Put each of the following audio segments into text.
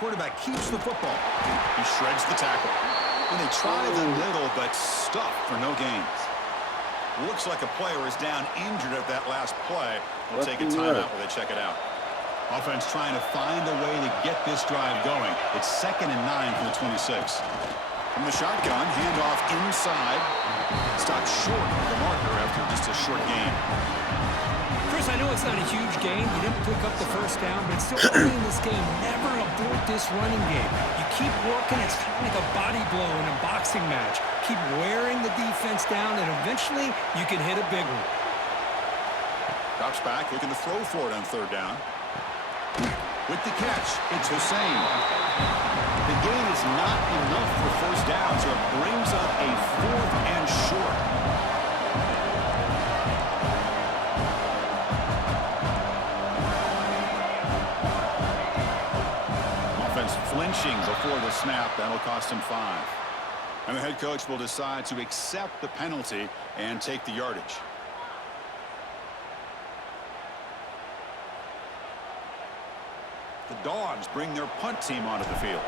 Quarterback keeps the football. He shreds the tackle. And they try the middle, but stuffed for no gains. Looks like a player is down injured at that last play. We'll take a timeout while they check it out. Offense trying to find a way to get this drive going. It's 2nd and 9 from the 26. From the shotgun, handoff inside. Stopped short of the marker after just a short gain. Chris, I know it's not a huge gain. You didn't pick up the first down, but it's still early in this game. Never abort this running game. You keep working. It's kind of like a body blow in a boxing match. Keep wearing the defense down, and eventually you can hit a big one. Drops back, looking to throw for it on 3rd down. With the catch, it's Hussein. The gain is not enough for 1st down, so it brings up a 4th and short. Offense flinching before the snap. That'll cost him 5. And the head coach will decide to accept the penalty and take the yardage. The Dogs bring their punt team onto the field.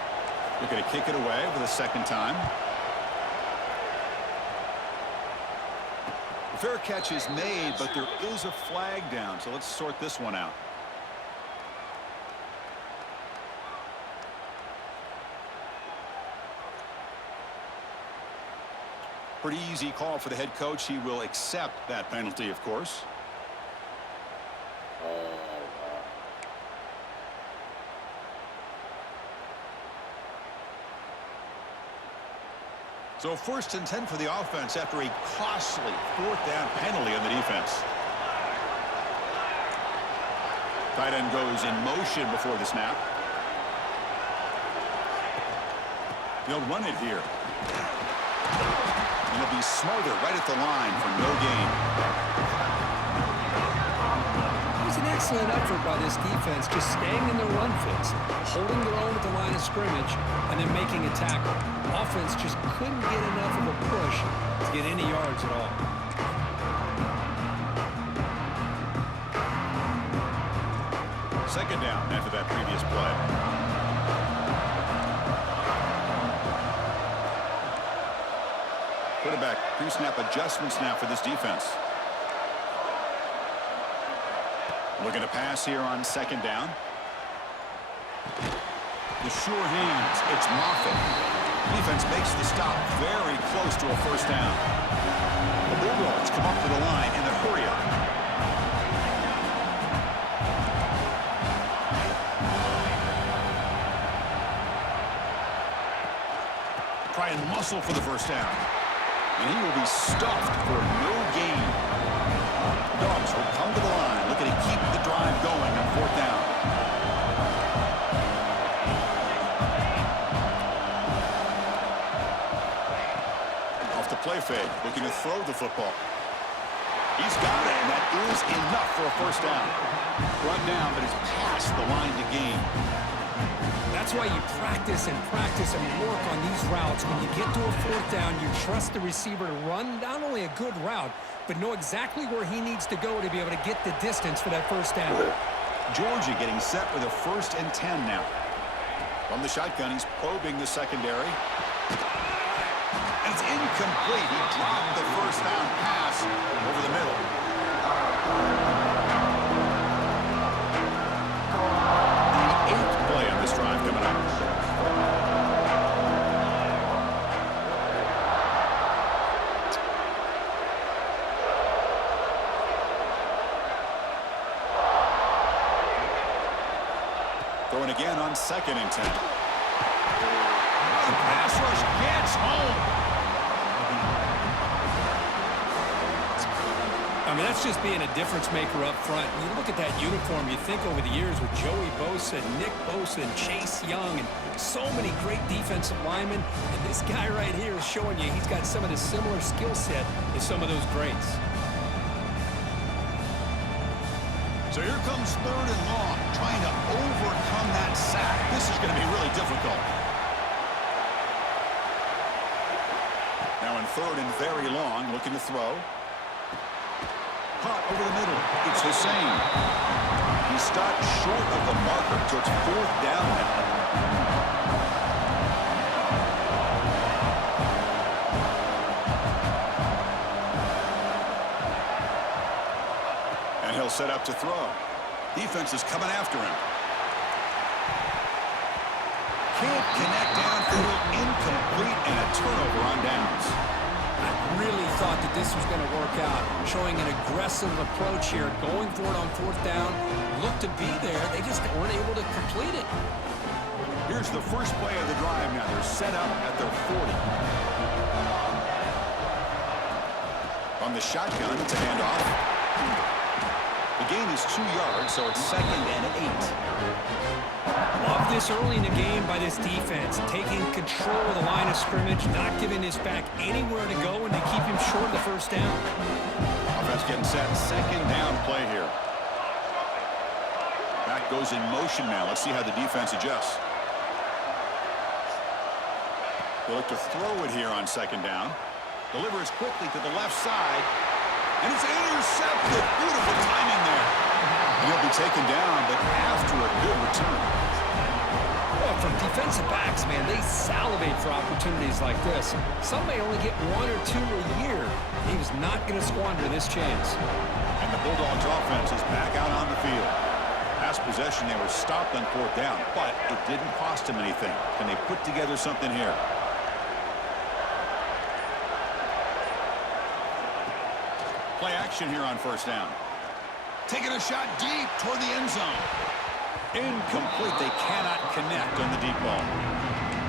They're going to kick it away for the 2nd time. The fair catch is made, but there is a flag down, so let's sort this one out. Pretty easy call for the head coach. He will accept that penalty, of course. So 1st and 10 for the offense after a costly 4th down penalty on the defense. Tight end goes in motion before the snap. They'll run it here. And he'll be smothered right at the line for no gain. It was an excellent effort by this defense, just staying in their run fits, holding their own at the line of scrimmage, and then making a tackle. Offense just couldn't get enough of a push to get any yards at all. Second down after that previous play. Quarterback pre-snap adjustments now for this defense. Looking to pass here on 2nd down. The sure hands. It's Moffitt. Defense makes the stop very close to a 1st down. The Bulldogs come up to the line in the hurry up. Try and muscle for the 1st down. And he will be stuffed for no gain. The Dogs will come to the line looking to keep the drive going on 4th down. Play fake, looking to throw the football. He's got it, and that is enough for a 1st down. Brought down, but it's past the line to gain. That's why you practice and work on these routes. When you get to a 4th down, you trust the receiver to run not only a good route, but know exactly where he needs to go to be able to get the distance for that 1st down. Georgia getting set with a 1st and 10 now. From the shotgun, he's probing the secondary. It's incomplete. He dropped the 1st down pass over the middle. The 8th play on this drive coming up. Throwing again on 2nd and 10. The pass rush gets home. I mean, that's just being a difference maker up front. You look at that uniform, you think over the years with Joey Bosa, Nick Bosa, and Chase Young, and so many great defensive linemen. And this guy right here is showing you he's got some of the similar skill set as some of those greats. So here comes 3rd and long, trying to overcome that sack. This is going to be really difficult. Now in 3rd and very long, looking to throw. Caught over the middle. It's Hussein. He stopped short of the marker, so it's 4th down now. set up to throw. Defense is coming after him. Can't connect downfield, incomplete, and a turnover on downs. I really thought that this was going to work out, showing an aggressive approach here, going for it on fourth down. Looked to be there. They just weren't able to complete it. Here's the first play of the drive now. They're set up at their 40. From the shotgun, it's a handoff. The gain is 2 yards, so it's 2nd and 8. Love this early in the game by this defense, taking control of the line of scrimmage, not giving his back anywhere to go, and they keep him short of the first down. Offense getting set. 2nd down play here. Back goes in motion now. Let's see how the defense adjusts. They look to throw it here on 2nd down. Delivers quickly to the left side. And it's intercepted. Beautiful timing there. And he'll be taken down, but after a good return. Well, from defensive backs, man, they salivate for opportunities like this. Some may only get 1 or 2 a year. He was not going to squander this chance. And the Bulldogs offense is back out on the field. Last possession, they were stopped on 4th down, but it didn't cost them anything. Can they put together something here? Play action here on 1st down. Taking a shot deep toward the end zone. Incomplete. They cannot connect on the deep ball.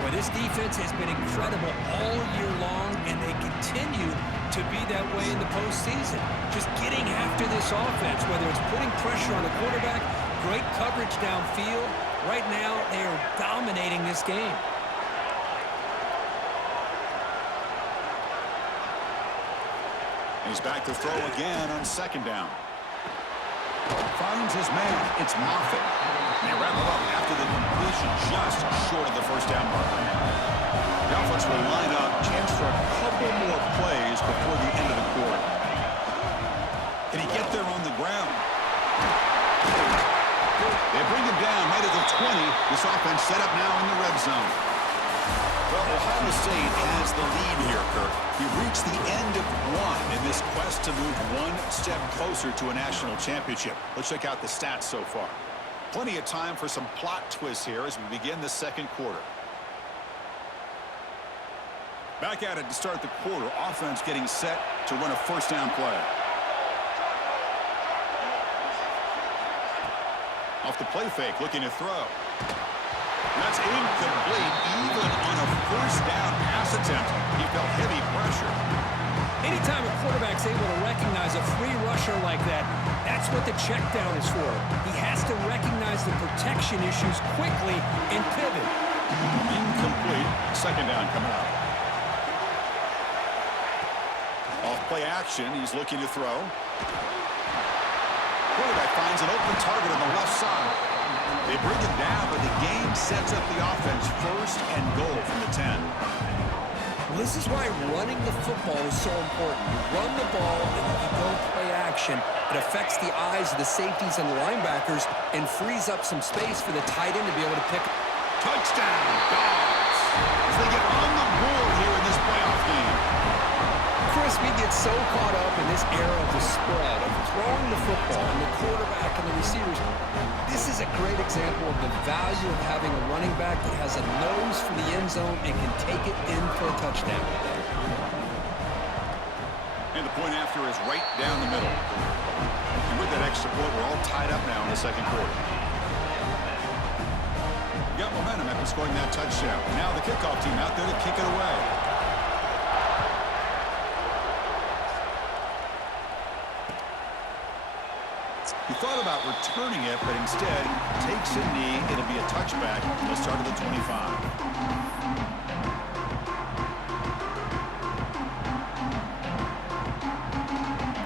Well, this defense has been incredible all year long, and they continue to be that way in the postseason. Just getting after this offense, whether it's putting pressure on the quarterback, great coverage downfield. Right now, they are dominating this game. He's back to throw again on 2nd down. Finds his man. It's Moffitt. And they wrap him up after the completion just short of the first down marker. The offense will line up. Chance for a couple more plays before the end of the quarter. Can he get there on the ground? They bring him down right at the 20. This offense set up now in the red zone. Well, Ohio State has the lead here, Kirk. We've reached the end of 1 in this quest to move 1 step closer to a national championship. Let's check out the stats so far. Plenty of time for some plot twists here as we begin the 2nd quarter. Back at it to start the quarter. Offense getting set to run a 1st down play. Off the play fake, looking to throw. That's incomplete. Even on a 1st down pass attempt, he felt heavy pressure. Anytime a quarterback's able to recognize a free rusher like that, that's what the check down is for. He has to recognize the protection issues quickly and pivot. Incomplete. 2nd down coming up. Off play action, he's looking to throw. Quarterback finds an open target on the left side. They bring him down, but the game sets up the offense 1st and goal from the 10. Well, this is why running the football is so important. You run the ball and then you go play action. It affects the eyes of the safeties and the linebackers and frees up some space for the tight end to be able to pick. Touchdown, Dogs! As they get on the board here in this playoff game. Chris, we get so caught up in this era of the spread, of throwing the football and the quarterback and the receivers. This is a great example of the value of having a running back that has a nose for the end zone and can take it in for a touchdown. And the point after is right down the middle. And with that extra point, we're all tied up now in the 2nd quarter. We got momentum after scoring that touchdown. Now the kickoff team out there to kick it away. He thought about returning it, but instead takes a knee. It'll be a touchback. They'll start at the 25.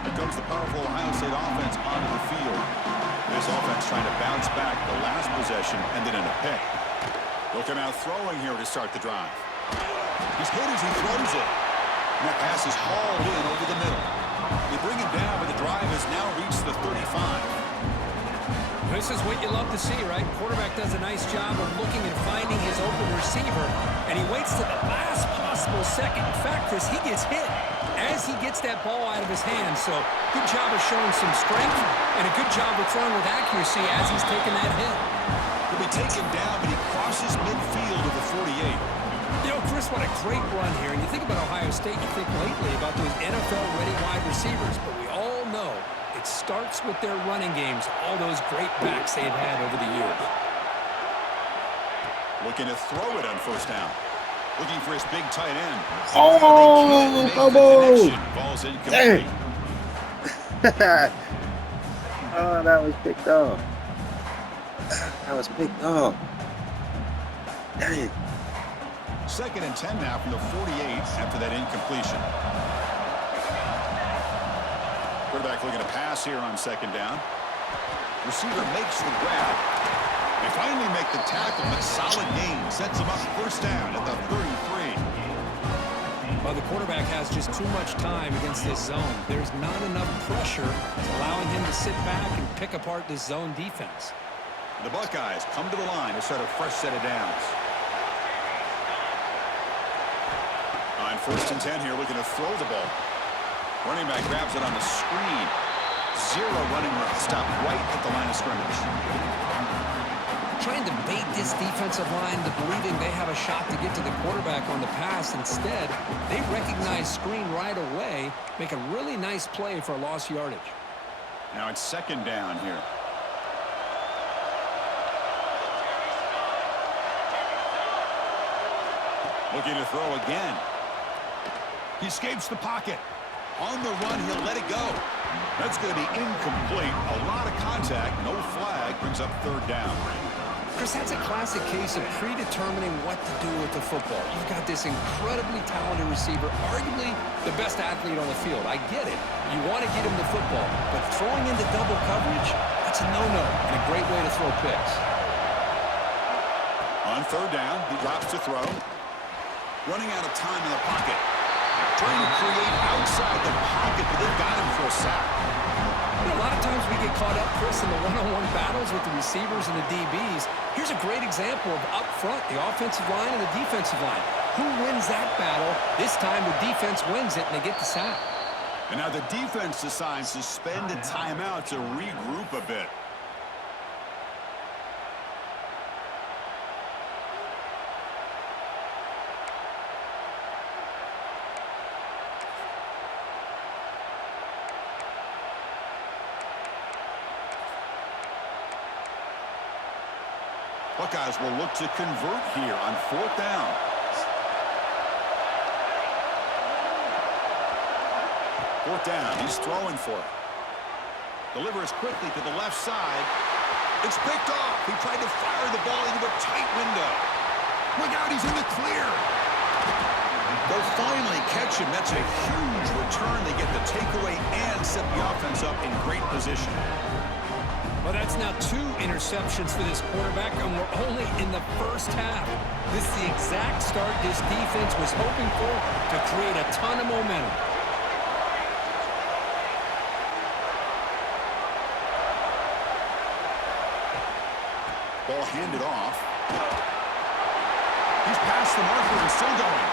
Here comes the powerful Ohio State offense onto the field. This offense trying to bounce back the last possession, ended in a pick. Looking out throwing here to start the drive. He's hit as he throws it. And that pass is hauled in over the middle. They bring him down, but the drive has now reached the 35. This is what you love to see, right? Quarterback does a nice job of looking and finding his open receiver, and he waits to the last possible possible second. In fact, Chris, he gets hit as he gets that ball out of his hands. So good job of showing some strength and a good job of throwing with accuracy as he's taking that hit. He'll be taken down, but he crosses midfield to the 48. You know, Chris, what a great run here. And you think about Ohio State, you think lately about those NFL-ready wide receivers. But we all know it starts with their running games, all those great backs they've had over the years. Looking to throw it on first down. Looking for his big tight end. Oh, Ball's incomplete. Oh, that was picked off. That was picked off. Dang. 2nd and 10 now from the 48 after that incompletion. Quarterback looking to pass here on 2nd down. Receiver makes the grab. They finally make the tackle, but solid gain sets them up first down at the 33. Well, the quarterback has just too much time against this zone. There's not enough pressure allowing him to sit back and pick apart this zone defense. The Buckeyes come to the line to start a fresh set of downs. On 1st and 10 here, looking to throw the ball. Running back grabs it on the screen. 0 running route. Stopped right at the line of scrimmage. Trying to bait this defensive line to believing they have a shot to get to the quarterback on the pass. Instead, they recognize screen right away, make a really nice play for a lost yardage. Now it's 2nd down here. Looking to throw again. He escapes the pocket. On the run, he'll let it go. That's going to be incomplete. A lot of contact. No flag. Brings up 3rd down. Chris, that's a classic case of predetermining what to do with the football. You've got this incredibly talented receiver, arguably the best athlete on the field. I get it. You want to get him the football, but throwing into double coverage, that's a no-no and a great way to throw picks. On 3rd down, he drops to throw. Running out of time in the pocket. Trying to create outside the pocket, but they've got him for a sack. You know, a lot of times we get caught up, Chris, in the one-on-one battles with the receivers and the DBs. Here's a great example of up front, the offensive line and the defensive line. Who wins that battle? This time the defense wins it, and they get the sack. And now the defense decides to spend a timeout to regroup a bit. Buckeyes will look to convert here on 4th down. Fourth down, he's throwing for it. Delivers quickly to the left side. It's picked off. He tried to fire the ball into a tight window. Look out, he's in the clear. They'll finally catch him. That's a huge return. They get the takeaway and set the offense up in great position. Well, that's now 2 interceptions for this quarterback, and we're only in the first half. This is the exact start this defense was hoping for to create a ton of momentum. Ball handed off. He's past the marker and still going.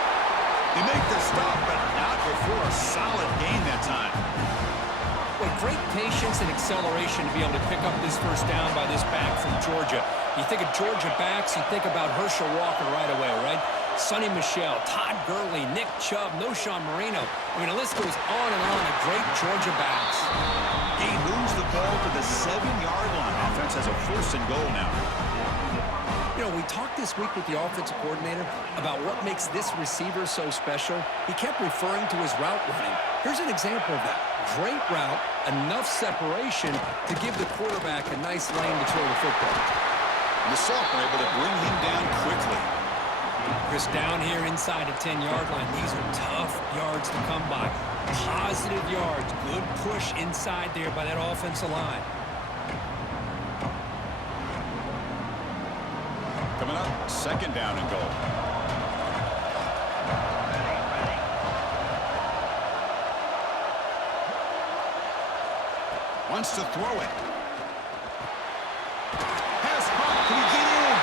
They make the stop, but not before a solid gain that time. Well, great patience and acceleration to be able to pick up this first down by this back from Georgia. You think of Georgia backs, you think about Herschel Walker right away, right? Sonny Michel, Todd Gurley, Nick Chubb, Knowshon Moreno. I mean, the list goes on and on of great Georgia backs. He moves the ball to the 7-yard line. Offense has a 1st and goal now. You know, we talked this week with the offensive coordinator about what makes this receiver so special. He kept referring to his route running. Here's an example of that. Great route, enough separation to give the quarterback a nice lane to throw the football. And the sophomore able to bring him down quickly. Chris, down here inside the 10-yard line, these are tough yards to come by. Positive yards, good push inside there by that offensive line. Coming up, 2nd down and goal. Wants to throw it. Pass caught. Can he get in?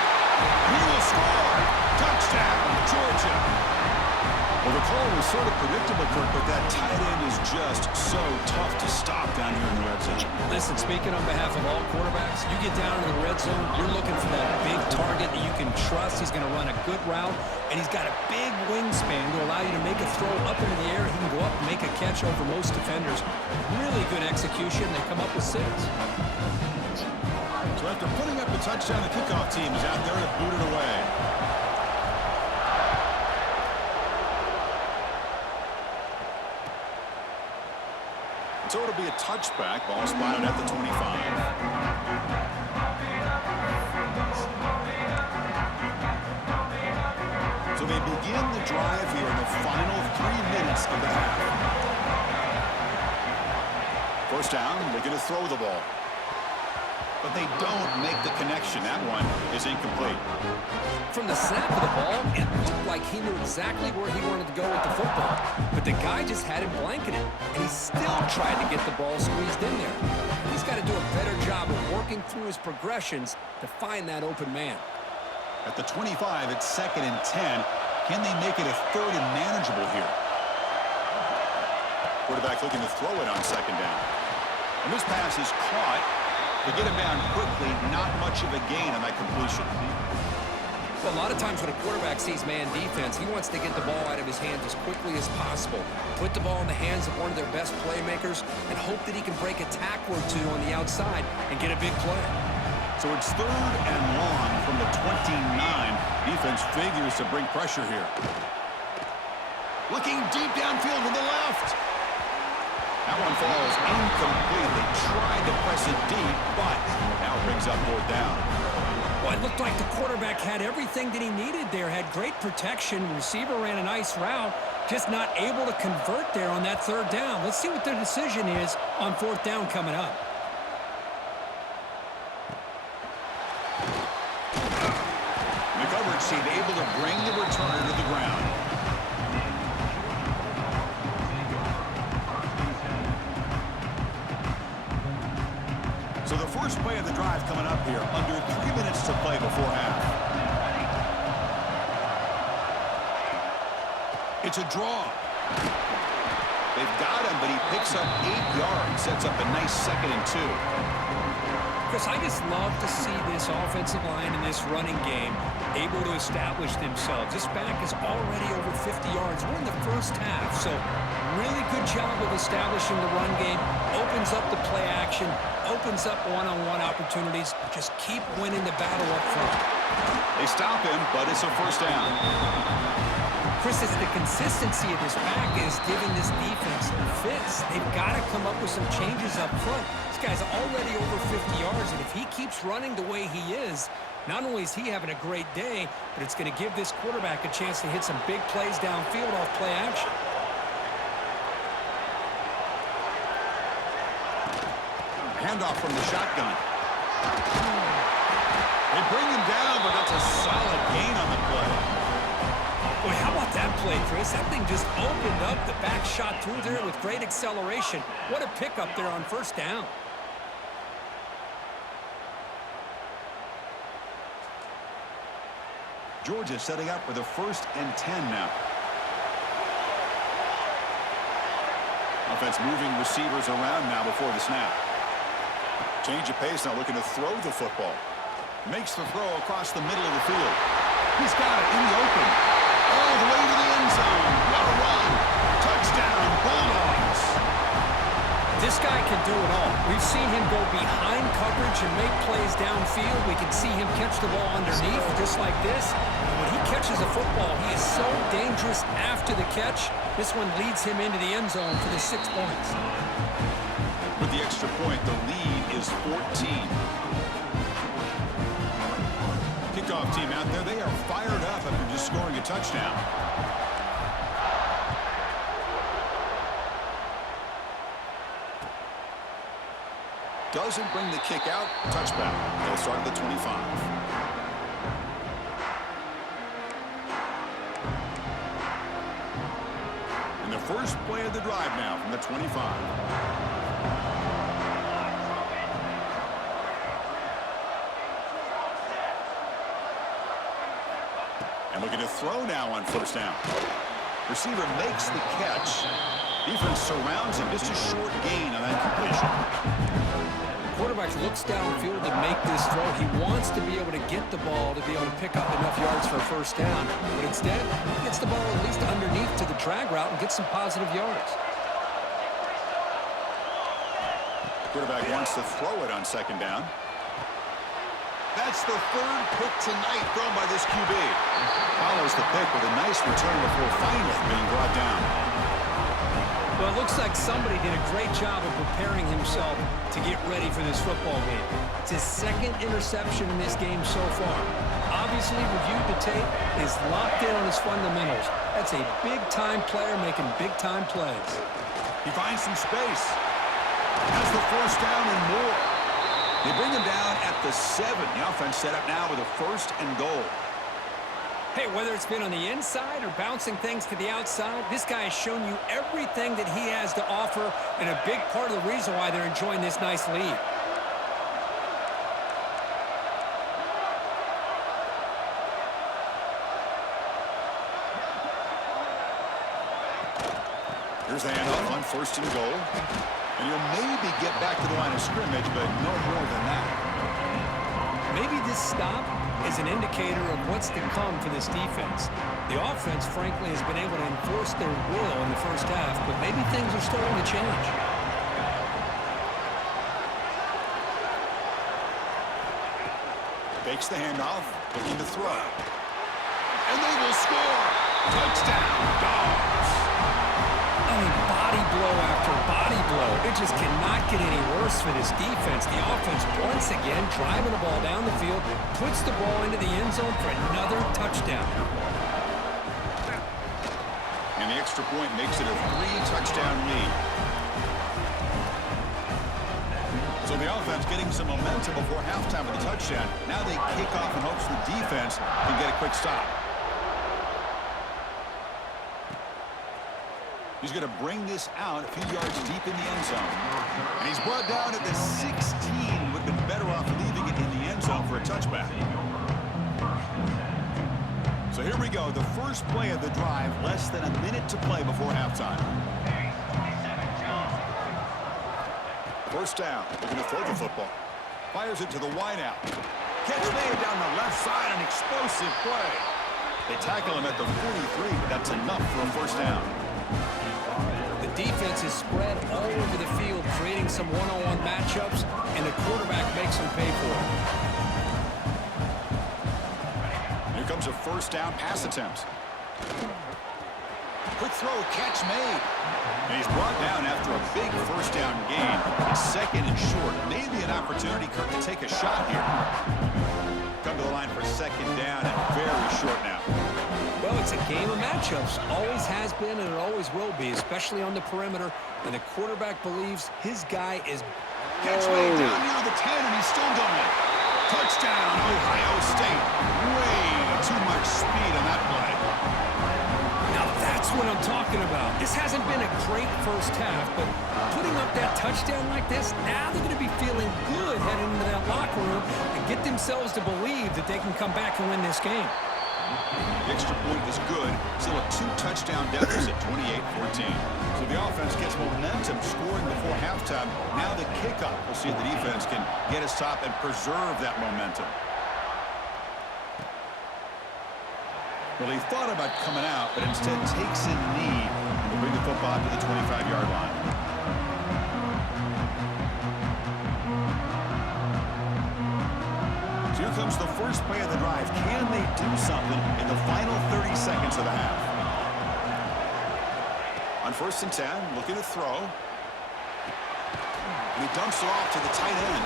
He will score. Touchdown, Georgia. Well, the call was sort of predictable, Kirk, but that tight end is just so tough to stop down here in the red zone. Listen, speaking on behalf of all quarterbacks, you get down in the red zone, you're looking for that big target that you can trust. He's going to run a good route, and he's got a big wingspan to allow you to make a throw up into the air. He can go up and make a catch over most defenders. Really good execution. They come up with 6. So after putting up the touchdown, the kickoff team is out there to boot it away. So it'll be a touchback. Ball spotted at the 25. So they begin the drive here in the final 3 minutes of the half. First down, they're going to throw the ball. But they don't make the connection. That one is incomplete. From the snap of the ball, it looked like he knew exactly where he wanted to go with the football. But the guy just had him blanketed, and he still tried to get the ball squeezed in there. He's got to do a better job of working through his progressions to find that open man. At the 25, it's 2nd and 10. Can they make it a 3rd and manageable here? Quarterback looking to throw it on 2nd down. And this pass is caught. To get him down quickly, not much of a gain on that completion. Well, a lot of times when a quarterback sees man defense, he wants to get the ball out of his hands as quickly as possible, put the ball in the hands of one of their best playmakers, and hope that he can break a tackle or 2 on the outside and get a big play. So it's 3rd and long from the 29. Defense figures to bring pressure here. Looking deep downfield to the left. That one falls incomplete. They tried to press it deep, but now it brings up 4th down. Well, it looked like the quarterback had everything that he needed there, had great protection. Receiver ran a nice route, just not able to convert there on that 3rd down. Let's see what their decision is on 4th down coming up. The coverage team able to bring the returner to the ground. So the first play of the drive coming up here, under 3 minutes to play before half. It's a draw. They've got him, but he picks up 8 yards, sets up a nice 2nd and 2. Chris, I just love to see this offensive line in this running game able to establish themselves. This back is already over 50 yards. We're in the first half, so really good job of establishing the run game. Opens up the play action, opens up one-on-one opportunities. Just keep winning the battle up front. They stop him, but it's a 1st down. Chris, it's the consistency of this back is giving this defense fits. They've got to come up with some changes up front. This guy's already over 50 yards, and if he keeps running the way he is, not only is he having a great day, but it's going to give this quarterback a chance to hit some big plays downfield off play action. Handoff from the shotgun. They bring him down, but that's a solid gain on the play. Boy, how about that play, Chris? That thing just opened up. The back shot through there with great acceleration. What a pickup there on 1st down. Georgia setting up for the 1st and 10 now. Offense moving receivers around now before the snap. Change of pace now, looking to throw the football. Makes the throw across the middle of the field. He's got it in the open. All the way to the end zone. What a run. Touchdown, Bulldogs. This guy can do it all. We've seen him go behind coverage and make plays downfield. We can see him catch the ball underneath just like this. And when he catches a football, he is so dangerous after the catch. This one leads him into the end zone for the 6 points. With the extra point, the lead is 14. Kickoff team out there, they are fired up after just scoring a touchdown. Doesn't bring the kick out. Touchback. They'll start at the 25. And the first play of the drive now from the 25. And looking to throw now on 1st down. Receiver makes the catch. Defense surrounds him. Just a short gain on that completion. Quarterback looks downfield to make this throw. He wants to be able to get the ball to be able to pick up enough yards for a first down. But instead, he gets the ball at least underneath to the drag route and gets some positive yards. Quarterback wants to throw it on second down. That's the third pick tonight thrown by this QB. Follows the pick with a nice return before finally being brought down. Well, it looks like somebody did a great job of preparing himself to get ready for this football game. It's his second interception in this game so far. Obviously, reviewed the tape, is locked in on his fundamentals. That's a big-time player making big-time plays. He finds some space. Has the first down and more. They bring him down at the 7. The offense set up now with a first and goal. Hey, whether it's been on the inside or bouncing things to the outside, this guy has shown you everything that he has to offer and a big part of the reason why they're enjoying this nice lead. Here's the handoff on first and goal. And he'll maybe get back to the line of scrimmage, but no more than that. Maybe this stop is an indicator of what's to come for this defense. The offense, frankly, has been able to enforce their will in the first half, but maybe things are starting to change. Fakes the handoff, looking to throw. And they will score! Touchdown, Dogs! I mean, body blow after body blow. It just cannot get any worse for this defense. The offense, once again, driving the ball down the field, puts the ball into the end zone for another touchdown. And the extra point makes it a 3-touchdown lead. So the offense getting some momentum before halftime with the touchdown. Now they kick off in hopes the defense can get a quick stop. He's going to bring this out a few yards deep in the end zone. And he's brought down at the 16. Would have been better off leaving it in the end zone for a touchback. So here we go. The first play of the drive. Less than a minute to play before halftime. First down. Looking to throw the football. Fires it to the wideout. Catch made down the left side. An explosive play. They tackle him at the 43, but that's enough for a first down. The defense is spread all over the field, creating some one-on-one matchups, and the quarterback makes them pay for it. Here comes a first down pass attempt. Quick throw, catch made. And he's brought down after a big first down gain. It's second and short. Maybe an opportunity, Kirk, to take a shot here. Come to the line for second down and very short now. Well, it's a game of matchups. Always has been and it always will be, especially on the perimeter. And the quarterback believes his guy is... Catch made down near the 10, and he's still going. Touchdown, Ohio State. Way too much speed on that play. Now that's what I'm talking about. This hasn't been a great first half, but putting up that touchdown like this, now they're going to be feeling good heading into that locker room and get themselves to believe that they can come back and win this game. The extra point is good. Still a 2-touchdown deficit, 28-14. So the offense gets momentum scoring before halftime. Now the kickoff. We'll see if the defense can get a stop and preserve that momentum. Well, he thought about coming out, but instead takes a knee and will bring the football to the 25-yard line. So here comes the first play of the drive. Can they do something in the final 30 seconds of the half? On first and 10, looking to throw. And he dumps it off to the tight end.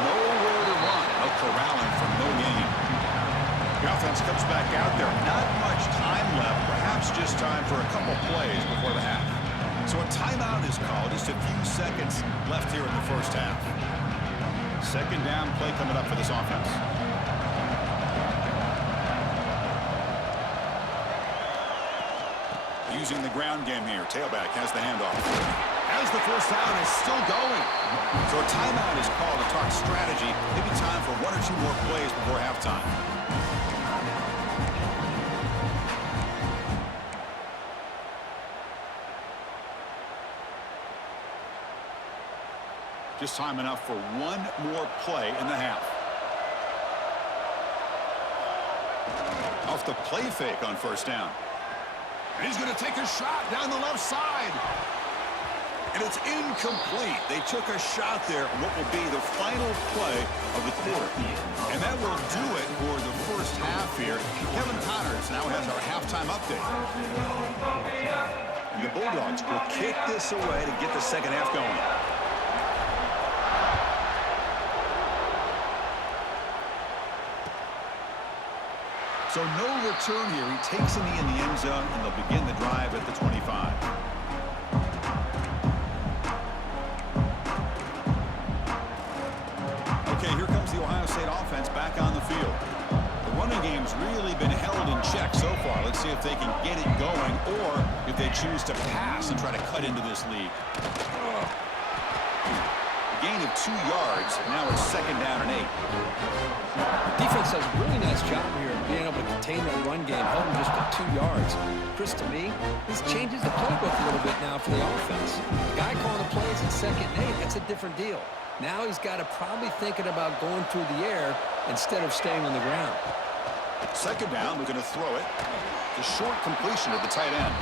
Nowhere to run. No corralling for no gain. The offense comes back out there. Not much time left. Perhaps just time for a couple plays before the half. So a timeout is called. Just a few seconds left here in the first half. Second down play coming up for this offense. Using the ground game here. Tailback has the handoff. As the first down is still going. So a timeout is called to talk strategy. Maybe time for one or two more plays before halftime. Just time enough for one more play in the half. Off the play fake on first down. And he's going to take a shot down the left side. And it's incomplete. They took a shot there, what will be the final play of the quarter. And that will do it for the first half here. Kevin Connors now has our halftime update. And the Bulldogs will kick this away to get the second half going. So no return here. He takes a knee in the end zone, and they'll begin the drive at the 25. Okay, here comes the Ohio State offense back on the field. The running game's really been held in check so far. Let's see if they can get it going or if they choose to pass and try to cut into this lead. A gain of 2 yards. Now it's second down and 8. Defense does a really nice job here of being able to contain that run game, held them just to 2 yards. Chris, to me, this changes the playbook a little bit now for the offense. The guy calling the plays at second and 8, that's a different deal. Now he's got to probably thinking about going through the air instead of staying on the ground. Second down, we're going to throw it. The short completion of the tight end.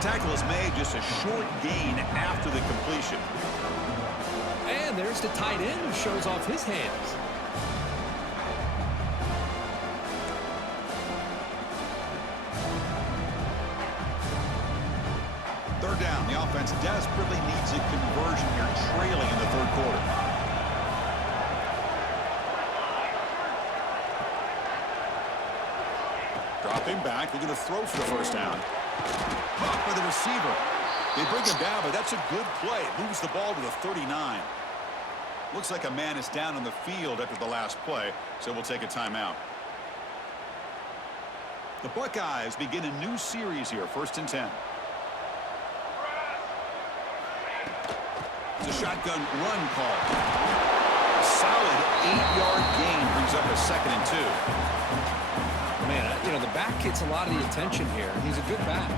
Tackle is made, just a short gain after the completion. And there's the tight end who shows off his hands. Third down, the offense desperately needs a conversion here, trailing in the third quarter. Dropping back, they're going to throw for the first down. Caught by the receiver. They bring him down, but that's a good play. Moves the ball to the 39. Looks like a man is down on the field after the last play, so we'll take a timeout. The Buckeyes begin a new series here, 1st and 10. It's a shotgun run call. A solid 8-yard gain brings up a 2nd and 2. Man, you know, the back gets a lot of the attention here. He's a good back.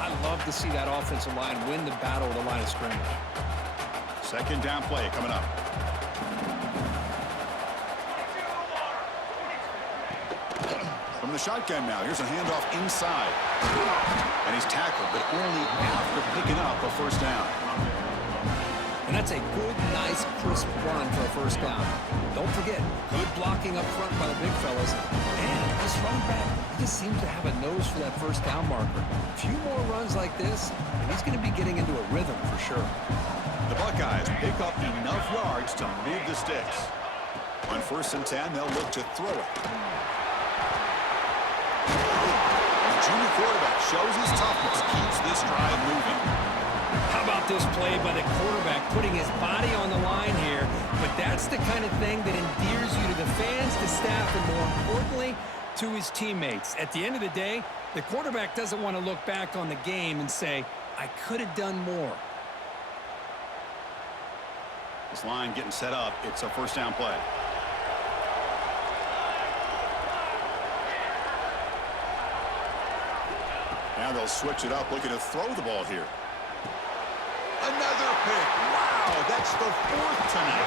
I love to see that offensive line win the battle at the line of scrimmage. Second down play coming up. From the shotgun now, here's a handoff inside. And he's tackled, but only after picking up a first down. And that's a good, nice, crisp run for a first down. Don't forget, good blocking up front by the big fellas. And this running back, he just seems to have a nose for that first down marker. A few more runs like this, and he's going to be getting into a rhythm for sure. The Buckeyes pick up enough yards to move the sticks. On 1st and 10, they'll look to throw it. The junior quarterback shows his toughness, keeps this drive moving. How about this play by the quarterback, putting his body on the line here? But that's the kind of thing that endears you to the fans, the staff, and more importantly, to his teammates. At the end of the day, the quarterback doesn't want to look back on the game and say, I could have done more. This line getting set up. It's a first down play. Now they'll switch it up, looking to throw the ball here. Another pick. Wow, that's the 4th tonight.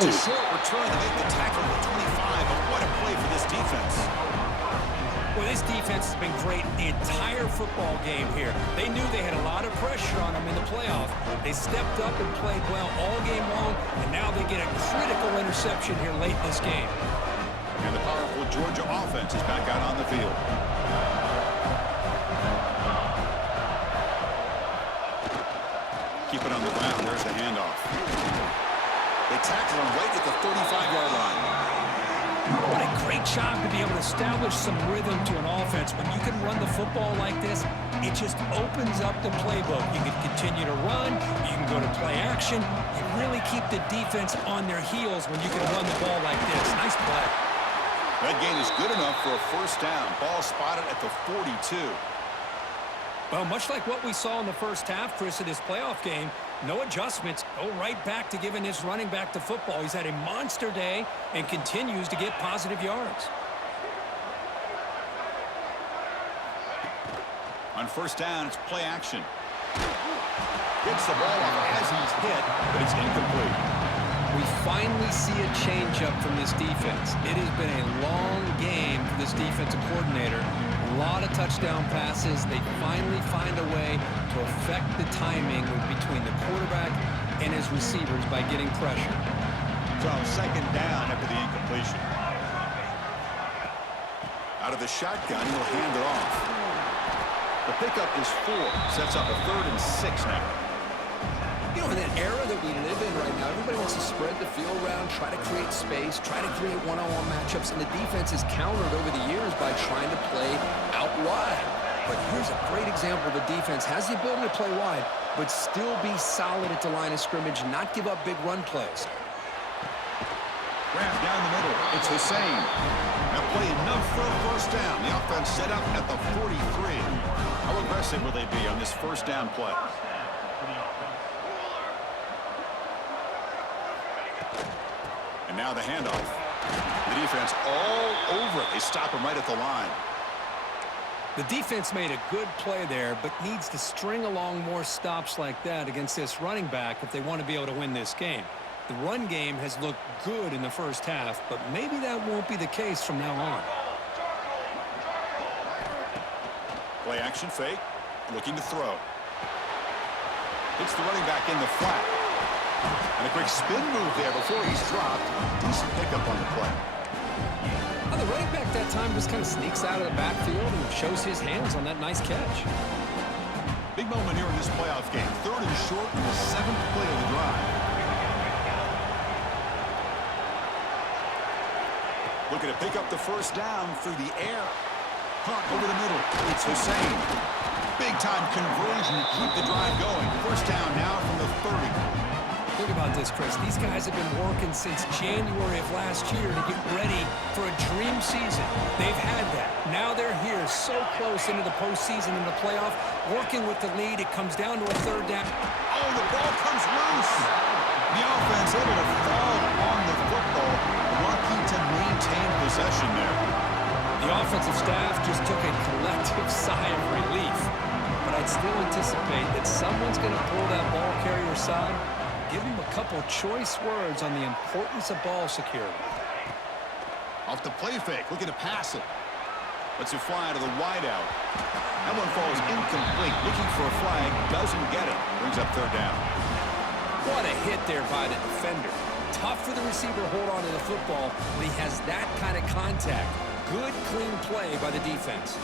It's a short return to make the tackle at the 25, but what a play for this defense. Well, this defense has been great the entire football game here. They knew they had a lot of pressure on them in the playoff. They stepped up and played well all game long, and now they get a critical interception here late in this game. And the powerful Georgia offense is back out on the field. Keep it on the ground. There's the handoff. They tackle him right at the 35-yard line. What a great job to be able to establish some rhythm to an offense. When you can run the football like this, it just opens up the playbook. You can continue to run. You can go to play action. You really keep the defense on their heels when you can run the ball like this. Nice play. That gain is good enough for a first down. Ball spotted at the 42. Well, much like what we saw in the first half, Chris, of this playoff game, no adjustments. Go right back to giving his running back the football. He's had a monster day and continues to get positive yards. On first down, it's play action. Gets the ball off as he's hit, but it's incomplete. We finally see a change-up from this defense. It has been a long game for this defensive coordinator. A lot of touchdown passes. They finally find a way to affect the timing between the quarterback and his receivers by getting pressure. So second down after the incompletion. Out of the shotgun, he'll hand it off. The pickup is 4. Sets up a 3rd and 6 now. You know, in that era that we live in right now, everybody wants to spread the field around, try to create space, try to create one-on-one matchups, and the defense is countered over the years by trying to play out wide. But here's a great example. The defense has the ability to play wide, but still be solid at the line of scrimmage, not give up big run plays. Grab down the middle. It's Hussein. Now play enough for a first down. The offense set up at the 43. How aggressive will they be on this first down play? And now the handoff. The defense all over it. They stop him right at the line. The defense made a good play there, but needs to string along more stops like that against this running back if they want to be able to win this game. The run game has looked good in the first half, but maybe that won't be the case from now on. Play action fake. Looking to throw. Hits the running back in the flat. And a quick spin move there before he's dropped. Decent pickup on the play. Well, the running back that time just kind of sneaks out of the backfield and shows his hands on that nice catch. Big moment here in this playoff game. 3rd and short in the 7th play of the drive. Looking to pick up the first down through the air. Hunt over the middle. It's Hussein. Big-time conversion to keep the drive going. First down now from the 30. Think about this, Chris. These guys have been working since January of last year to get ready for a dream season. They've had that. Now they're here so close into the postseason and the playoff, working with the lead. It comes down to a 3rd down. Oh, the ball comes loose. The offense able to fall on the football, lucky to maintain possession there. The offensive staff just took a collective sigh of relief. But I'd still anticipate that someone's going to pull that ball carrier aside, give him a couple choice words on the importance of ball security. Off the play fake, looking to pass it. Lets it fly to the wideout. That one falls incomplete. Looking for a flag, doesn't get it. Brings up 3rd down. What a hit there by the defender. Tough for the receiver to hold on to the football, but he has that kind of contact. Good, clean play by the defense.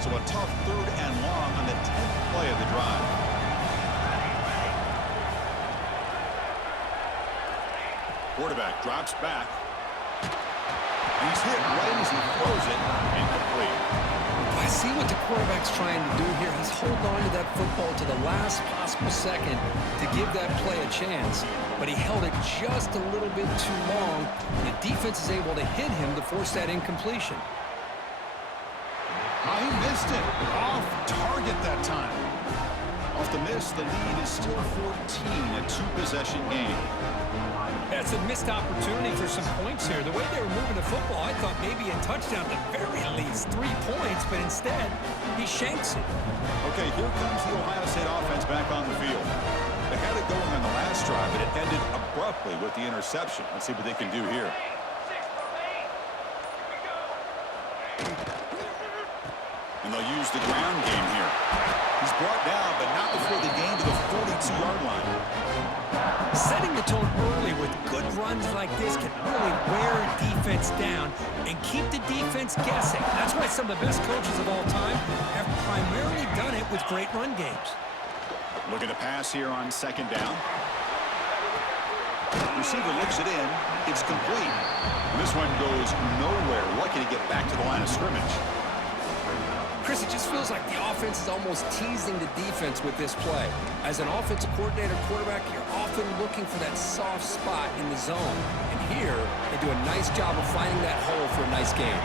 So a tough 3rd and long on the 10th play of the drive. Quarterback drops back. He's hit right as he throws it. Incomplete. I see what the quarterback's trying to do here. He's holding on to that football to the last possible second to give that play a chance. But he held it just a little bit too long. The defense is able to hit him to force that incompletion. Oh, he missed it. Off target that time. Off the miss, the lead is still 14, a 2-possession game. That's a missed opportunity for some points here. The way they were moving the football, I thought maybe a touchdown at the very least, 3 points, but instead, he shanks it. Okay, here comes the Ohio State offense back on the field. They had it going on the last drive, but it ended abruptly with the interception. Let's see what they can do here. And they'll use the ground game here. He's brought down, but not before the gain to the 42-yard line. Setting the tone early with good runs like this can really wear a defense down and keep the defense guessing. That's why some of the best coaches of all time have primarily done it with great run games. Looking to pass here on 2nd down. Receiver looks it in. It's complete. And this one goes nowhere. Lucky to get back to the line of scrimmage. Chris, it just feels like the offense is almost teasing the defense with this play. As an offensive coordinator, quarterback, you're often looking for that soft spot in the zone. And here, they do a nice job of finding that hole for a nice gain.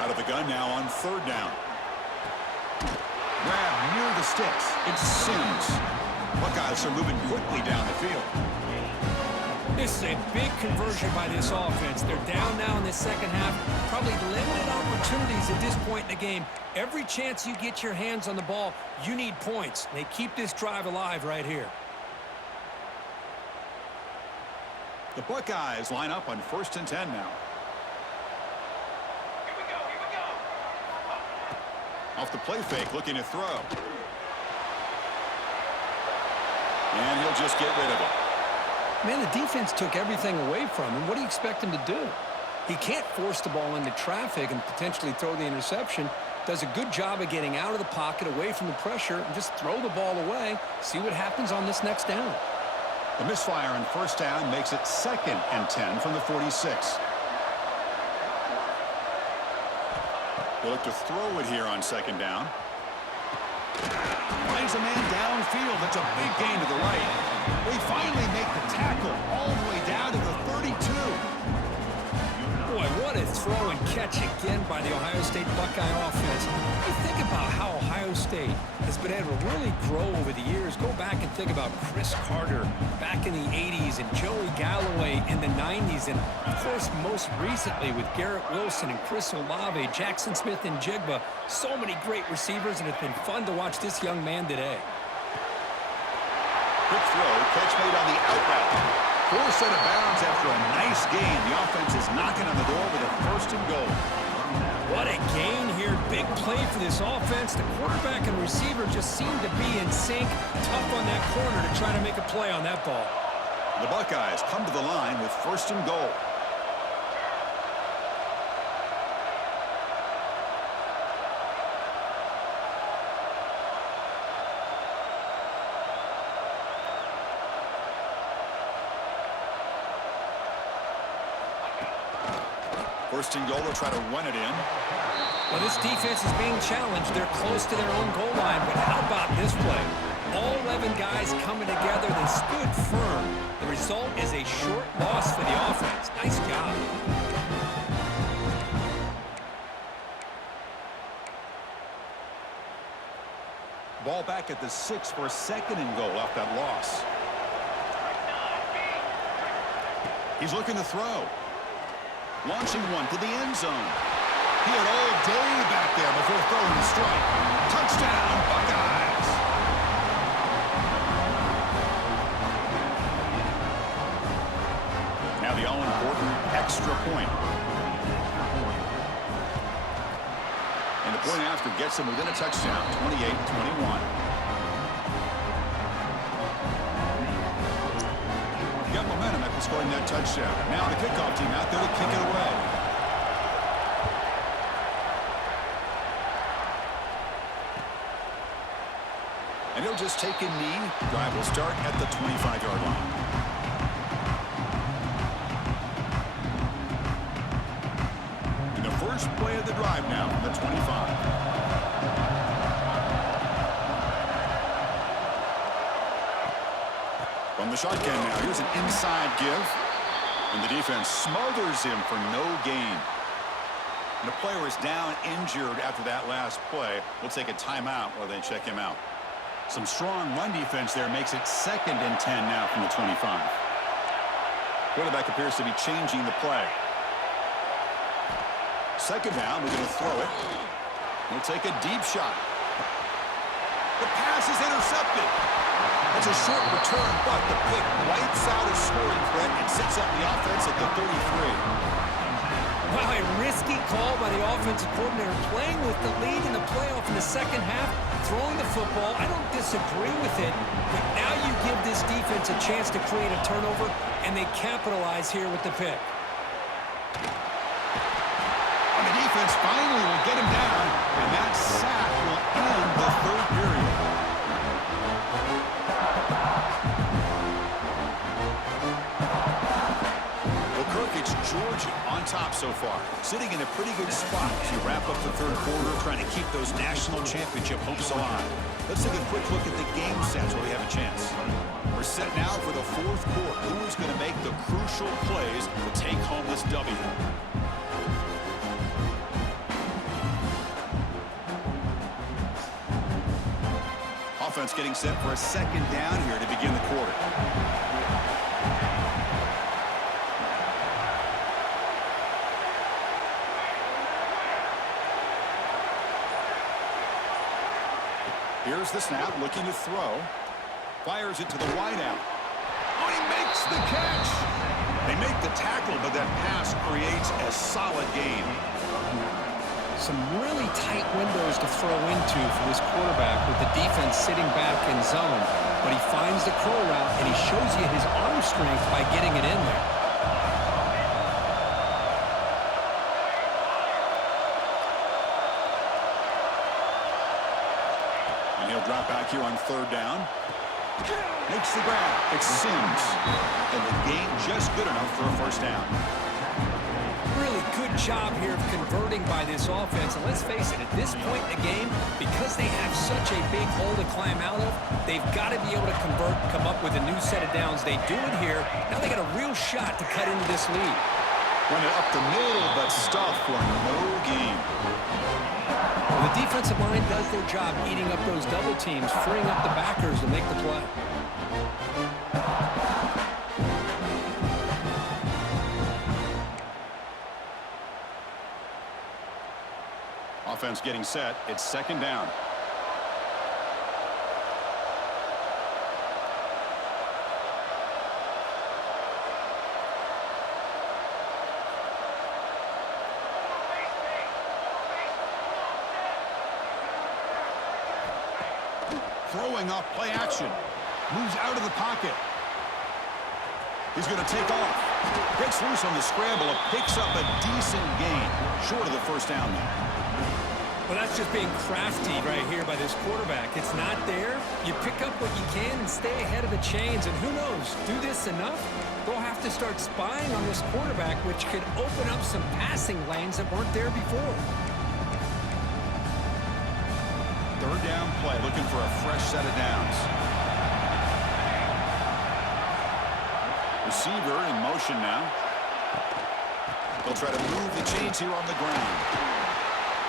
Out of the gun now on 3rd down. Grab near the sticks. It's Sims. Buckeyes are moving quickly down the field. This is a big conversion by this offense. They're down now in the second half. Probably limited opportunities at this point in the game. Every chance you get your hands on the ball, you need points. They keep this drive alive right here. The Buckeyes line up on 1st and 10 now. Here we go. Off the play fake, looking to throw. And he'll just get rid of it. Man, the defense took everything away from him. What do you expect him to do? He can't force the ball into traffic and potentially throw the interception. Does a good job of getting out of the pocket, away from the pressure, and just throw the ball away. See what happens on this next down. The misfire on 1st down makes it 2nd and 10 from the 46. We'll look to throw it here on 2nd down. Finds a man downfield. That's a big gain to the right. They finally make the tackle all the way down to the 32. Boy, what a throw and catch again by the Ohio State Buckeye offense. You think about how Ohio State has been able to really grow over the years. Go back and think about Chris Carter back in the 80s and Joey Galloway in the 90s. And, of course, most recently with Garrett Wilson and Chris Olave, Jackson Smith and Jigba. So many great receivers, and it's been fun to watch this young man today. Quick throw, catch made on the out route. Forced out of bounds after a nice gain. The offense is knocking on the door with a 1st and goal. What a gain here. Big play for this offense. The quarterback and receiver just seem to be in sync. Tough on that corner to try to make a play on that ball. The Buckeyes come to the line with 1st and goal. First and goal, they'll try to run it in. Well, this defense is being challenged. They're close to their own goal line, but how about this play? All 11 guys coming together. They stood firm. The result is a short loss for the offense. Nice job. Ball back at the 6 for a 2nd and goal off that loss. He's looking to throw. Launching one to the end zone. He had all day back there before throwing the strike. Touchdown, Buckeyes! Now the all-important extra point. And the point after gets him within a touchdown, 28-21. Got momentum after scoring that touchdown. Now the kickoff team out there to kick it away. And he'll just take a knee. Drive will start at the 25-yard line. And the first play of the drive now from the 25. From the shotgun now, here's an inside give. And the defense smothers him for no gain. And the player is down injured after that last play. We'll take a timeout while they check him out. Some strong run defense there makes it 2nd and 10 now from the 25. Quarterback appears to be changing the play. 2nd down, we're going to throw it. We'll take a deep shot. The pass is intercepted. It's a short return, but the pick wipes out a scoring threat and sets up the offense at the 33. Wow, a risky call by the offensive coordinator, playing with the lead in the playoff in the second half, throwing the football. I don't disagree with it, but now you give this defense a chance to create a turnover, and they capitalize here with the pick. And the defense finally will get him down, and that sack will end the 3rd period. Georgia on top so far, sitting in a pretty good spot as you wrap up the 3rd quarter, trying to keep those national championship hopes alive. Let's take a quick look at the game stats while we have a chance. We're set now for the 4th quarter. Who is going to make the crucial plays to take home this W? Offense getting set for a 2nd down here to begin the quarter. Here's the snap, looking to throw. Fires it to the wideout. Oh, he makes the catch. They make the tackle, but that pass creates a solid gain. Some really tight windows to throw into for this quarterback with the defense sitting back in zone. But he finds the curl route, and he shows you his arm strength by getting it in there. And he'll drop back here on third down. Makes the grab. It's Sims. And the gain just good enough for a first down. Really good job here of converting by this offense. And let's face it, at this point in the game, because they have such a big hole to climb out of, they've got to be able to convert, come up with a new set of downs. They do it here. Now they got a real shot to cut into this lead. Run it up the middle, but stuff for no gain. Well, the defensive line does their job eating up those double teams, freeing up the backers to make the play. Offense getting set. It's second down. Throwing off play action. Moves out of the pocket. He's going to take off. Gets loose on the scramble. It picks up a decent gain. Short of the first down there. Well, that's just being crafty right here by this quarterback. It's not there. You pick up what you can and stay ahead of the chains. And who knows, do this enough, they'll have to start spying on this quarterback, which could open up some passing lanes that weren't there before. Third down play, looking for a fresh set of downs. Receiver in motion now. They'll try to move the chains here on the ground.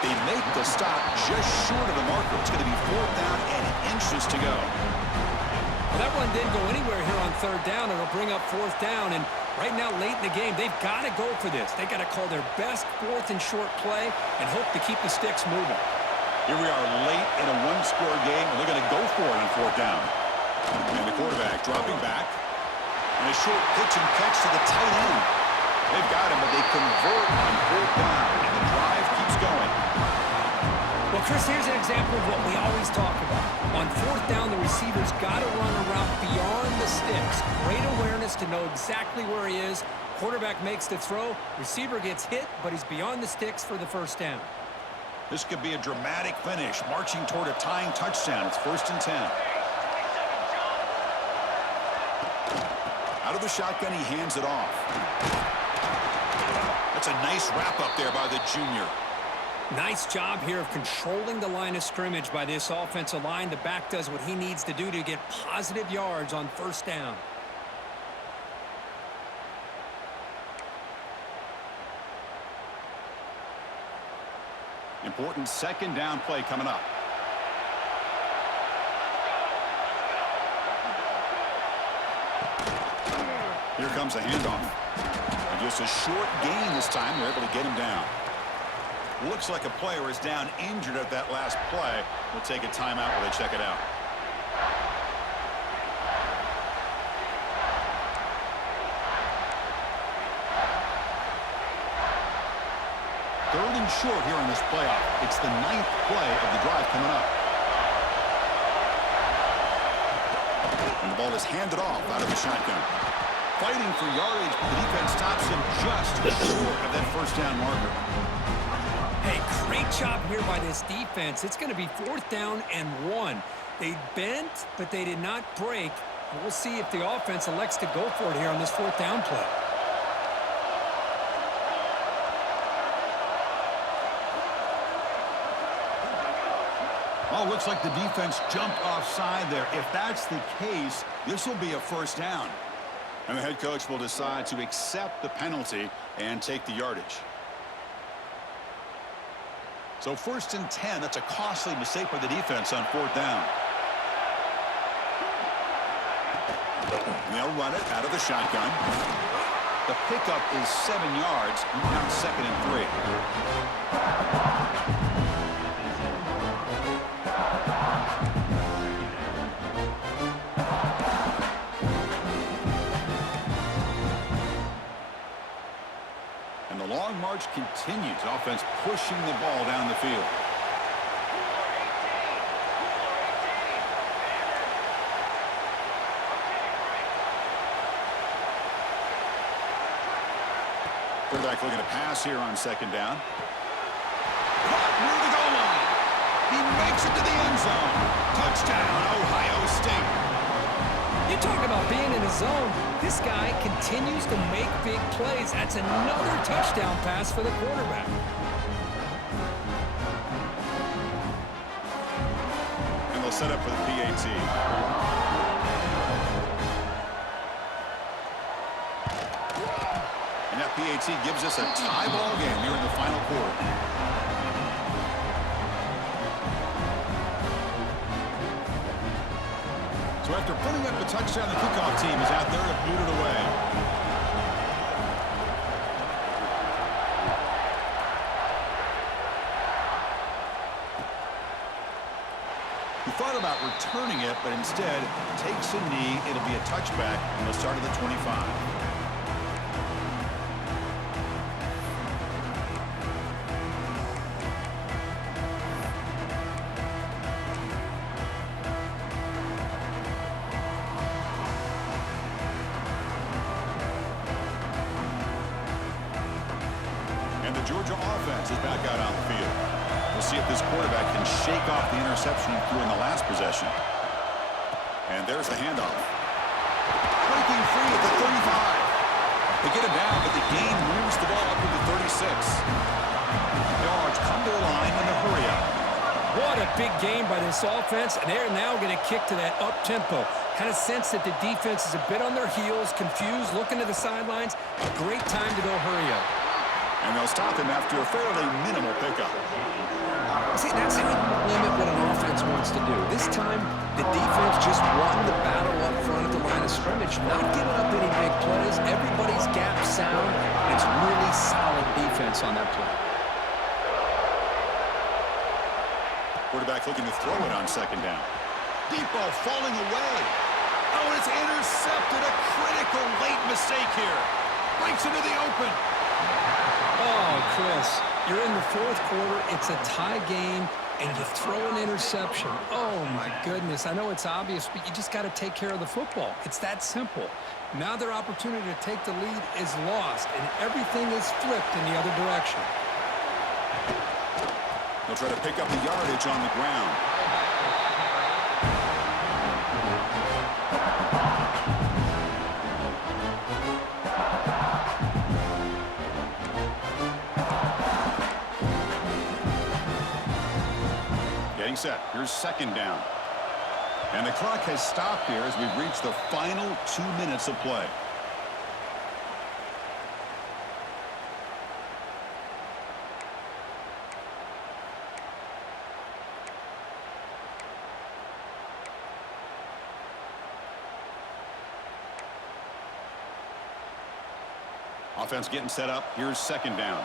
They make the stop just short of the marker. It's going to be fourth down and inches to go. Well, that one didn't go anywhere here on third down. It'll bring up fourth down. And right now, late in the game, they've got to go for this. They've got to call their best fourth and short play and hope to keep the sticks moving. Here we are late in a one-score game, and they're going to go for it on fourth down. And the quarterback dropping back. And a short pitch and catch to the tight end. They've got him, but they convert on fourth down, and the drive keeps going. Well, Chris, here's an example of what we always talk about. On fourth down, the receiver's got to run a route beyond the sticks. Great awareness to know exactly where he is. Quarterback makes the throw. Receiver gets hit, but he's beyond the sticks for the first down. This could be a dramatic finish, marching toward a tying touchdown. It's 1st and 10. Out of the shotgun, he hands it off. That's a nice wrap-up there by the junior. Nice job here of controlling the line of scrimmage by this offensive line. The back does what he needs to do to get positive yards on first down. Important second down play coming up. Here comes a handoff. And just a short gain this time. They're able to get him down. Looks like a player is down injured at that last play. We'll take a timeout while they check it out. Third and short here in this playoff. It's the 9th play of the drive coming up. And the ball is handed off out of the shotgun. Fighting for yardage, but the defense stops him just short of that first down marker. Hey, great job here by this defense. It's going to be fourth down and 1. They bent, but they did not break. We'll see if the offense elects to go for it here on this fourth down play. Oh, looks like the defense jumped offside there. If that's the case, this will be a first down. And the head coach will decide to accept the penalty and take the yardage. So 1st and 10, that's a costly mistake by the defense on fourth down. And they'll run it out of the shotgun. The pickup is 7 yards. Now 2nd and 3. match continues. Offense pushing the ball down the field. Quarterback looking to pass here on second down. Caught near the goal line. He makes it to the end zone. Touchdown, Ohio State. You talk about being in the zone. This guy continues to make big plays. That's another touchdown pass for the quarterback. And they'll set up for the PAT. And that PAT gives us a tie ball game here in the final quarter. So after putting up a touchdown, the kickoff team is out there to boot it away. He thought about returning it, but instead takes a knee. It'll be a touchback, and they'll start at the 25. Georgia offense is back out on the field. We'll see if this quarterback can shake off the interception he threw in the last possession. And there's the handoff. Breaking free at the 35. They get him down, but the gain moves the ball up to the 36. Yards come to the line in the hurry up. What a big game by this offense, and they're now going to kick to that up-tempo. Kind of sense that the defense is a bit on their heels, confused, looking to the sidelines. A great time to go hurry up. And they'll stop him after a fairly minimal pickup. See, that's how you limit what an offense wants to do. This time, the defense just won the battle up front at the line of scrimmage, not giving up any big plays. Everybody's gap sound, and it's really solid defense on that play. Quarterback looking to throw it on second down. Deep ball falling away. Oh, it's intercepted. A critical late mistake here. Breaks into the open. Oh, Chris, you're in the fourth quarter. It's a tie game, and you throw an interception. Oh, my goodness. I know it's obvious, but you just got to take care of the football. It's that simple. Now their opportunity to take the lead is lost, and everything is flipped in the other direction. They'll try to pick up the yardage on the ground. Getting set. Here's second down. And the clock has stopped here as we've reached the final 2 minutes of play. Offense getting set up. Here's second down.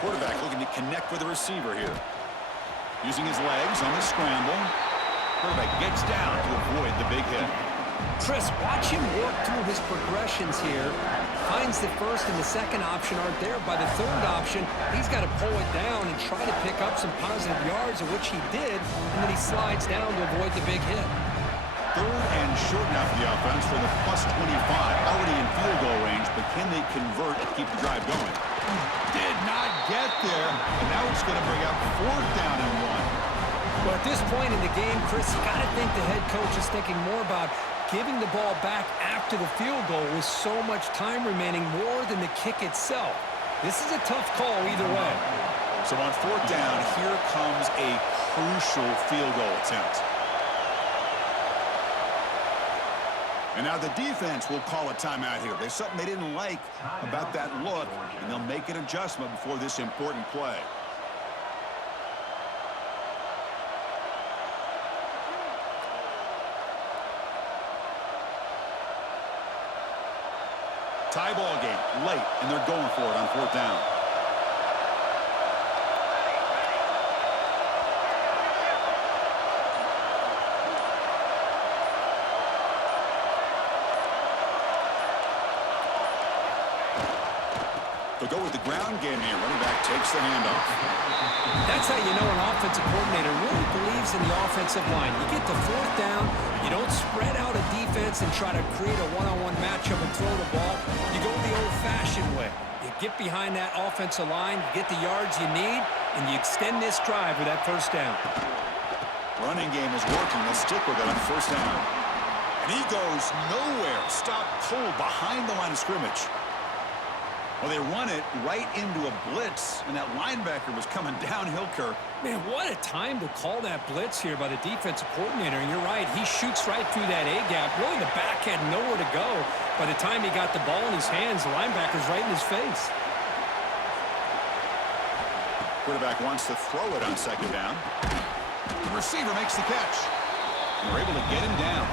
Quarterback looking to connect with the receiver here. Using his legs on the scramble. Quarterback gets down to avoid the big hit. Chris, watch him work through his progressions here. Finds the first and the second option aren't there. By the third option, he's got to pull it down and try to pick up some positive yards, of which he did, and then he slides down to avoid the big hit. Third and short now for the offense for the plus 25. Already in field goal range, but can they convert and keep the drive going? Did not get there, and now it's going to bring up fourth down and 1. Well, at this point in the game, Chris, you got to think the head coach is thinking more about giving the ball back after the field goal with so much time remaining more than the kick itself. This is a tough call either way. So on fourth down, here comes a crucial field goal attempt. And now the defense will call a timeout here. There's something they didn't like about that look, and they'll make an adjustment before this important play. Tie ball game late, and they're going for it on fourth down. They'll go with the ground game here. Running back takes the handoff. That's how you know an offensive coordinator really believes in the offensive line. You get to fourth down, you don't spread out a defense and try to create a one-on-one matchup and throw the ball. You go the old-fashioned way. You get behind that offensive line, you get the yards you need, and you extend this drive with that first down. Running game is working. Let's stick with it on first down. And he goes nowhere. Stop cold behind the line of scrimmage. Well, they run it right into a blitz, and that linebacker was coming downhill, Kirk. Man, what a time to call that blitz here by the defensive coordinator. And you're right, he shoots right through that A-gap. Really, the back had nowhere to go. By the time he got the ball in his hands, the linebacker's right in his face. Quarterback wants to throw it on second down. The receiver makes the catch. And they're able to get him down.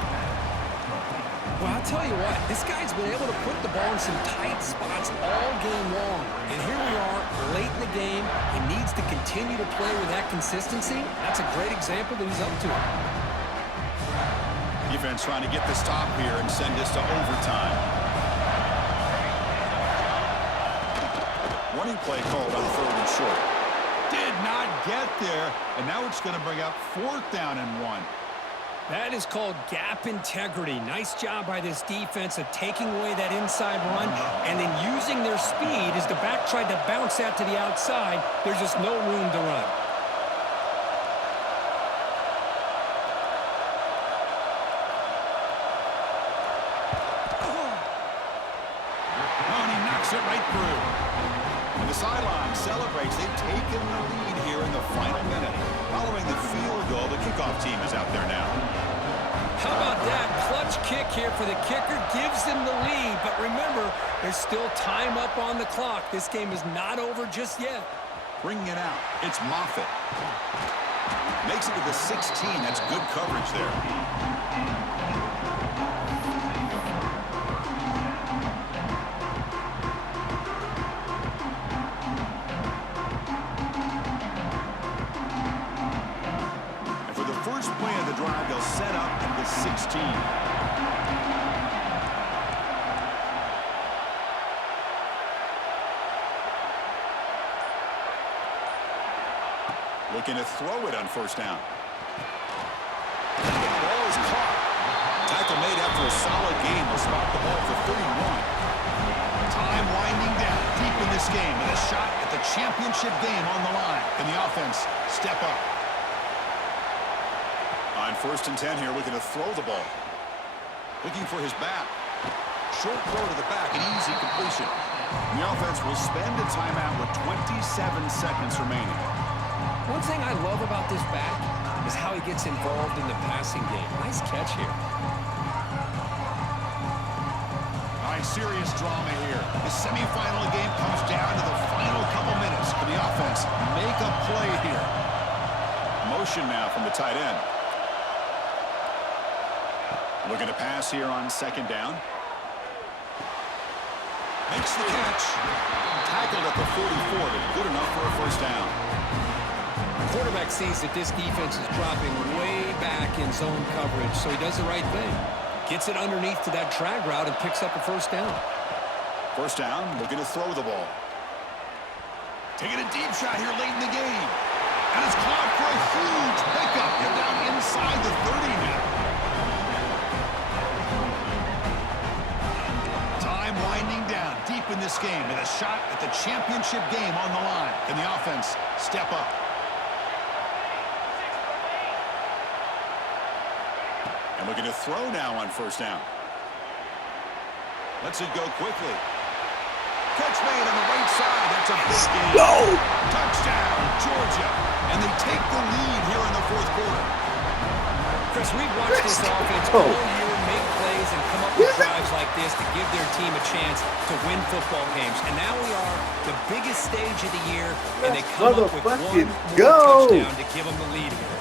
Well, I'll tell you what, this guy's been able to put the ball in some tight spots all game long. And here we are, late in the game. He needs to continue to play with that consistency. That's a great example that he's up to it. Defense trying to get the stop here and send this to overtime. Running play called on third and short. Did not get there, and now it's going to bring up fourth down and 1. That is called gap integrity. Nice job by this defense of taking away that inside run and then using their speed as the back tried to bounce out to the outside. There's just no room to run. Oh, and he knocks it right through. And the sideline celebrates. They've taken the lead here in the final minute. Following the field goal, the kickoff team is out there now. How about that? Clutch kick here for the kicker. Gives them the lead. But remember, there's still time up on the clock. This game is not over just yet. Bringing it out. It's Moffitt. Makes it to the 16. That's good coverage there. First play of the drive, they'll set up at the 16. Looking to throw it on first down. The ball is caught. Tackle made after a solid game. Will spot the ball for 31. Time winding down deep in this game, and a shot at the championship game on the line. Can the offense step up? On first and 10 here, looking to throw the ball. Looking for his back. Short throw to the back, an easy completion. The offense will spend a timeout with 27 seconds remaining. One thing I love about this back is how he gets involved in the passing game. Nice catch here. All right, serious drama here. The semifinal game comes down to the final couple minutes. Can the offense make a play here? Motion now from the tight end. Looking to pass here on second down. Makes the catch. Tackled at the 44, but good enough for a first down. The quarterback sees that this defense is dropping way back in zone coverage, so he does the right thing. Gets it underneath to that drag route and picks up a first down. First down, looking to throw the ball. Taking a deep shot here late in the game. And it's caught for a huge pickup. They're down inside the 30 now. Winding down deep in this game with a shot at the championship game on the line. Can the offense step up? And looking to throw now on first down. Lets it go quickly. Catch made on the right side. That's a big game. Go! Touchdown, Georgia. And they take the lead here in the fourth quarter. Chris, we've watched this offense all year make plays and come up with drives like this to give their team a chance to win football games. And now we are the biggest stage of the year, and they come up with one more touchdown to give them the lead here.